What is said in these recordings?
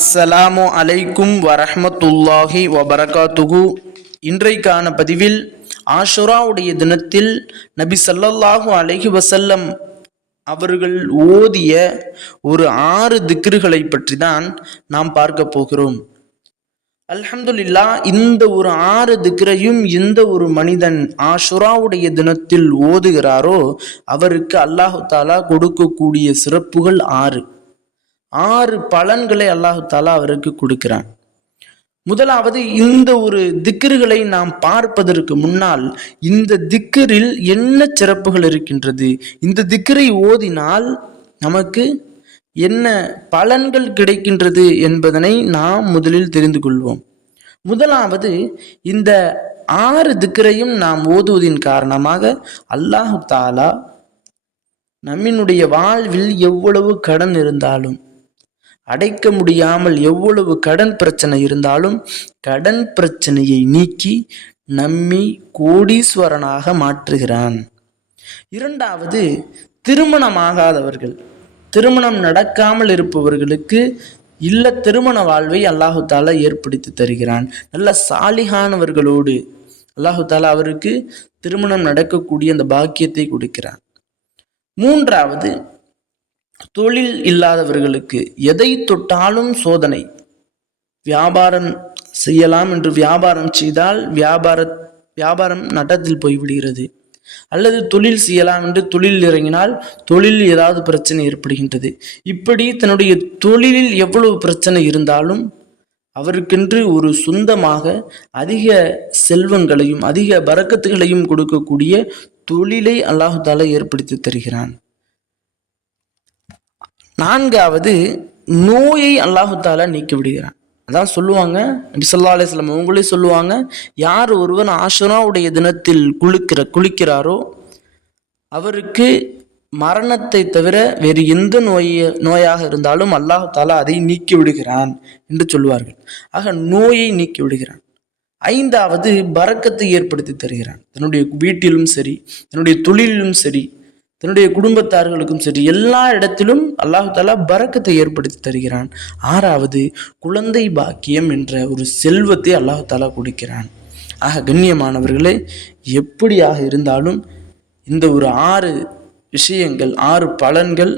அஸ்ஸலாமு அலைக்கும் வரஹ்மத்துல்லாஹி வபரகாத்துஹு. இன்றைக்கான பதிவில் ஆஷுராவுடைய தினத்தில் நபி ஸல்லல்லாஹு அலைஹி வஸல்லம் அவர்கள் ஓதிய ஒரு 6 திக்ருகளை பற்றி தான் நாம் பார்க்க போகிறோம். அல்ஹம்துலில்லாஹ், இந்த ஒரு 6 திக்ரையும் எந்த ஒரு மனிதன் ஆஷுராவுடைய தினத்தில் ஓதுகிறாரோ அவருக்கு அல்லாஹு தாலா கொடுக்கக்கூடிய சிறப்புகள் 6 பலன்களை அல்லாஹு தாலா அவருக்கு கொடுக்கிறான். முதலாவது, இந்த ஒரு திக்ருகளை நாம் பார்ப்பதற்கு முன்னால் இந்த திக்ரில் என்ன சிறப்புகள் இருக்கின்றது, இந்த திக்ரை ஓதினால் நமக்கு என்ன பலன்கள் கிடைக்கின்றது என்பதனை நாம் முதலில் தெரிந்து கொள்வோம். முதலாவது, இந்த 6 திக்ரையும் நாம் ஓதுவதின் காரணமாக அல்லாஹு தாலா நம்மினுடைய வாழ்வில் எவ்வளவு கடன் இருந்தாலும், அடைக்க முடியாமல் எவ்வளவு கடன் பிரச்சனை இருந்தாலும் கடன் பிரச்சனையை நீக்கி நம்மை கோடீஸ்வரனாக மாற்றுகிறான். இரண்டாவது, திருமணமாகாதவர்கள், திருமணம் நடக்காமல் இருப்பவர்களுக்கு இல்ல திருமண வாழ்வை அல்லாஹு தாலா ஏற்படுத்தி தருகிறான். நல்ல சாலிகானவர்களோடு அல்லாஹு தாலா அவருக்கு திருமணம் நடக்கக்கூடிய அந்த பாக்கியத்தை கொடுக்கிறான். மூன்றாவது, தொழில் இல்லாதவர்களுக்கு எதை தொட்டாலும் சோதனை. வியாபாரம் செய்யலாம் என்று வியாபாரம் செய்தால் வியாபாரம் நட்டத்தில் போய்விடுகிறது, அல்லது தொழில் செய்யலாம் என்று தொழில் இறங்கினால் தொழில் ஏதாவது பிரச்சனை ஏற்படுகின்றது. இப்படி தன்னுடைய தொழிலில் எவ்வளவு பிரச்சனை இருந்தாலும் அவருக்கென்று ஒரு சொந்தமாக அதிக செல்வங்களையும் அதிக பரக்கத்துகளையும் கொடுக்கக்கூடிய தொழிலை அல்லாஹு தாலா ஏற்படுத்தி தருகிறான். நான்காவது, நோயை அல்லாஹு தாலா நீக்கி விடுகிறான். அதான் சொல்லுவாங்க, நபி ஸல்லல்லாஹு அலைஹி வஸல்லம் அவங்களே சொல்லுவாங்க, யார் ஒருவன் ஆஷுராவுடைய தினத்தில் குளிக்கிறாரோ அவருக்கு மரணத்தை தவிர வேறு எந்த நோயாக இருந்தாலும் அல்லாஹு தாலா அதை நீக்கி விடுகிறான் என்று சொல்லுவார்கள். ஆக நோயை நீக்கி விடுகிறான். ஐந்தாவது, பரக்கத்தை ஏற்படுத்தி தருகிறான். தன்னுடைய வீட்டிலும் சரி, தன்னுடைய தொழிலிலும் சரி, தன்னுடைய குடும்பத்தார்களுக்கும் சரி, எல்லா இடத்திலும் அல்லாஹு தாலா பரக்கத்தை ஏற்படுத்தி தருகிறான். ஆறாவது, குழந்தை பாக்கியம் என்ற ஒரு செல்வத்தை அல்லாஹு தாலா கொடுக்கிறான். ஆக கண்ணியமானவர்களே, எப்படியாக இருந்தாலும் இந்த ஒரு 6 விஷயங்கள், 6 பலன்கள்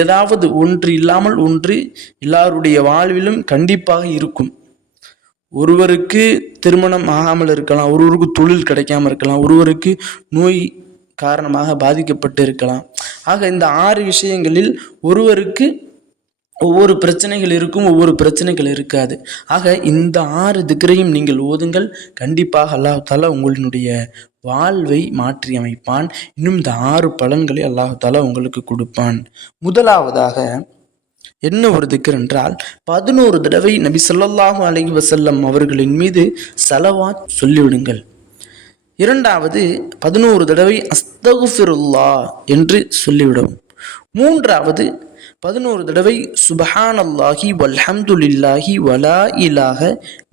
ஏதாவது ஒன்று இல்லாமல் ஒன்று எல்லாருடைய வாழ்விலும் கண்டிப்பாக இருக்கும். ஒருவருக்கு திருமணம் ஆகாமல் இருக்கலாம், ஒருவருக்கு தொழில் கிடைக்காமல் இருக்கலாம், ஒருவருக்கு நோய் காரணமாக பாதிக்கப்பட்டு இருக்கலாம். ஆக இந்த 6 விஷயங்களில் ஒருவருக்கு ஒவ்வொரு பிரச்சனைகள் இருக்கும், ஒவ்வொரு பிரச்சனைகள் இருக்காது. ஆக இந்த 6 திக்ரையும் நீங்கள் ஓதுங்கள். கண்டிப்பாக அல்லாஹ் தாலா உங்களுடைய வாழ்வை மாற்றி அமைப்பான். இன்னும் இந்த 6 பலன்களை அல்லாஹ் தாலா உங்களுக்கு கொடுப்பான். முதலாவதாக என்ன ஒரு திக்ர் என்றால், 11 தடவை நபி ஸல்லல்லாஹு அலைஹி வஸல்லம் அவர்களின் மீது ஸலவாத் சொல்லிவிடுங்கள். இரண்டாவது, 11 தடவை அஸ்தகுஃபிருல்லாஹ் என்று சொல்லிவிடவும். மூன்றாவது, 11 தடவை சுப்ஹானல்லாஹி வல்ஹம்துலில்லாஹி வலா இலாஹ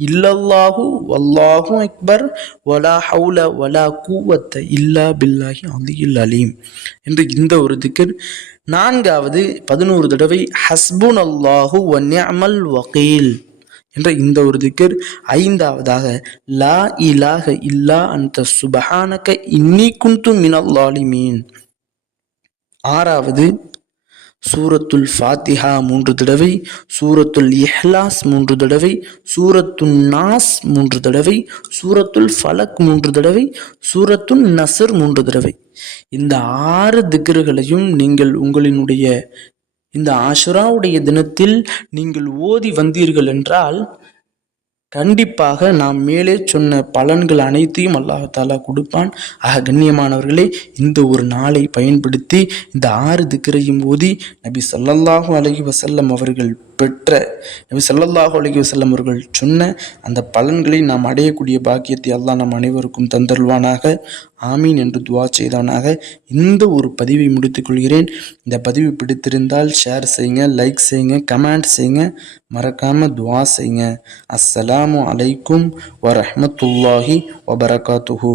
இல்லல்லாஹு வல்லாஹு அக்பர் வலா ஹவுல வலா குவத்த இல்லா பில்லாஹி அலியில் அலீம் என்று இந்த ஒரு திக்ர். நான்காவது, 11 தடவை ஹஸ்புனல்லாஹு வ நிஅமல் வகீல் என்ற இந்த ஒரு திக்ர். ஐந்தாவதாக லா இலாஹ இல்லா அன்த சுப்ஹானக இன்னி குன்து மினல் ஸாலிமீன். ஆறாவது, சூரத்துல் ஃபாத்திஹா 3 தடவை, சூரத்துல் இஹ்லாஸ் 3 தடவை, சூரத்துன் நாஸ் 3 தடவை, சூரத்துல் ஃபலக் 3 தடவை, சூரத்துன் நஸ்ர் 3 தடவை. இந்த 6 திக்ருகளையும் நீங்கள் உங்களினுடைய இந்த ஆஷுராவுடைய தினத்தில் நீங்கள் ஓதி வந்தீர்கள் என்றால் கண்டிப்பாக நாம் மேலே சொன்ன பலன்கள் அனைத்தையும் அல்லாஹ் தாலா கொடுப்பான். ஆக கண்ணியமானவர்களே, இந்த ஒரு நாளை பயன்படுத்தி இந்த 6 திக்ரையும் ஓதி நபி ஸல்லல்லாஹு அலைஹி வஸல்லம் அவர்கள் நபி ஸல்லல்லாஹு அலைஹி வஸல்லம் அவர்கள் சொன்ன அந்த பலன்களை நாம் அடையக்கூடிய பாக்கியத்தை அல்லாஹ் நம் அனைவருக்கும் தந்தருள்வானாக. ஆமீன் என்று துவா செய்தவனாக இந்த ஒரு பதிவை முடித்துக் கொள்கிறேன். இந்த பதிவு பிடித்திருந்தால் ஷேர் செய்யுங்க, லைக் செய்யுங்க, கமெண்ட் செய்யுங்க, மறக்காம துவா செய்யுங்க. அஸ்ஸலாமு அலைக்கும் வரஹ்மத்துல்லாஹி வபரகாத்துஹு.